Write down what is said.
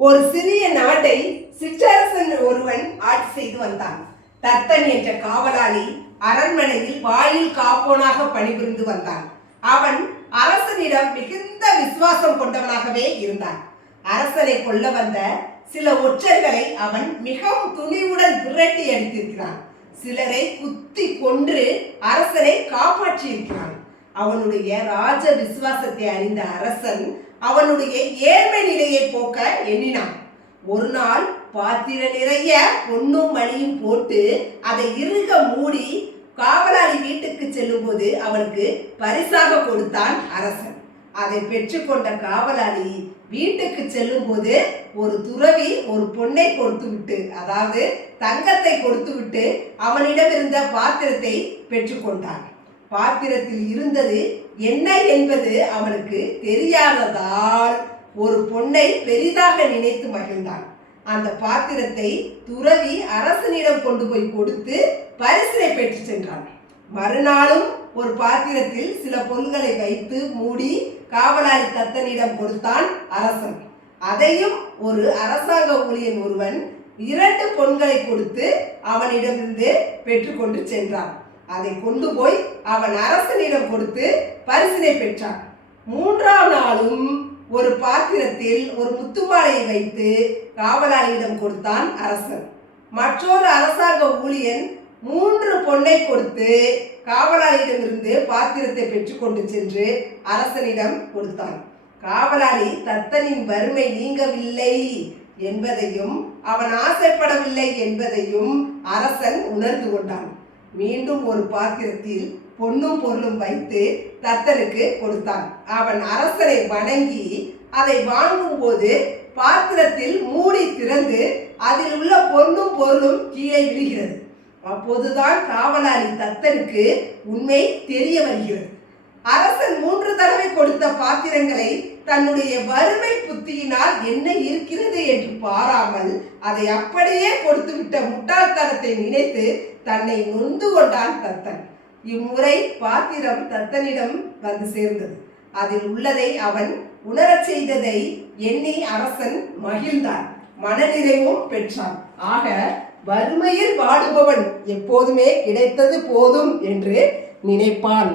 ஒரு சிறிய நாட்டை சிற்றரசன் ஒருவன் ஆட்சி செய்து வந்தான். தத்தன் என்ற காவலாளி அரண்மனையில் வாயில் காப்போனாக பணிபுரிந்து வந்தான். அவன் அரசனிடம் மிகுந்த விசுவாசம் கொண்டவனாகவே இருந்தான். அரசனை கொல்ல வந்த சில ஒற்றர்களை அவன் மிகவும் துணிவுடன் விரட்டி அடித்திருக்கிறான். சிலரை குத்தி கொன்று அரசனை காப்பாற்றி இருக்கிறான். அவனுடைய ராஜ விசுவாசத்தை அறிந்த அரசன் அவனுடைய ஏழ்மை நிலையை போக்க எண்ணினான். ஒரு நாள் பாத்திர நிறைய பொன்னும் மணியும் போட்டு அதை இறுக மூடி காவலாளி வீட்டுக்கு செல்லும் போது அவனுக்கு பரிசாக கொடுத்தான் அரசன். அதை பெற்றுக்கொண்ட காவலாளி வீட்டுக்கு செல்லும் போது ஒரு துறவி ஒரு பொன்னை கொடுத்து விட்டு, அதாவது தங்கத்தை கொடுத்து விட்டு அவனிடம் இருந்த பாத்திரத்தை பெற்றுக்கொண்டான். பாத்திரத்தில் இருந்தது என்ன என்பது அவனுக்கு தெரியாததால் ஒரு பொன்னை பெரிதாக நினைத்து மகிழ்ந்தான். அந்த பாத்திரத்தை துறவி அரசனிடம் கொண்டு போய் கொடுத்து பரிசினை பெற்று சென்றான். மறுநாளும் ஒரு பாத்திரத்தில் சில பொருள்களை வைத்து மூடி காவலாளி தத்தனிடம் கொடுத்தான் அரசன். அதையும் ஒரு அரசாங்க ஊழியன் ஒருவன் 2 பொன்களை கொடுத்து அவனிடமிருந்து பெற்றுக்கொண்டு சென்றான். அதை கொண்டு போய் அவன் அரசனிடம் கொடுத்து பரிசினை பெற்றான். 3ஆம் நாளும் ஒரு பாத்திரத்தில் ஒரு முத்துமாலையை வைத்து காவலாளியிடம் கொடுத்தான் அரசன். மற்றொரு அரசாங்க ஊழியன் 3 பொன்னை கொடுத்து காவலாளியிடமிருந்து பாத்திரத்தை பெற்றுக்கொண்டு சென்று அரசனிடம் கொடுத்தான். காவலாளி தத்தனின் வறுமை நீங்கவில்லை என்பதையும் அவன் ஆசைப்படவில்லை என்பதையும் அரசன் உணர்ந்து கொண்டான். மீண்டும் ஒரு பாத்திரத்தில் பொன்னும் பொருளும் வைத்து தத்தனுக்கு கொடுத்தான். அவன் அரசரை வணங்கி அதை வாங்கும் போது பாத்திரத்தில் மூடி திறந்து அதில் உள்ள பொன்னும் பொருளும் கீழே விழுகிறது. அப்போதுதான் காவலாளி தத்தனுக்கு உண்மை தெரிய வருகிறது. அரசன் 3 தடவை கொடுத்த பாத்திரங்களை தன்னுடைய வறுமை புத்தியினால் என்ன இருக்கிறது என்று பாராமல் அதை அப்படியே கொடுத்து விட்ட முட்டாள்தனத்தை நினைத்து தன்னை நொந்து கொண்டான் தத்தன். இம்முறை பாத்திரம் தத்தனிடம் வந்து சேர்ந்தது. அதில் உள்ளதை அவன் உணரச் செய்ததை எண்ணி அரசன் மகிழ்ந்தான், மனநிறைவும் பெற்றான். ஆக வறுமையில் வாடுபவன் எப்போதுமே கிடைத்தது போதும் என்று நினைப்பான்.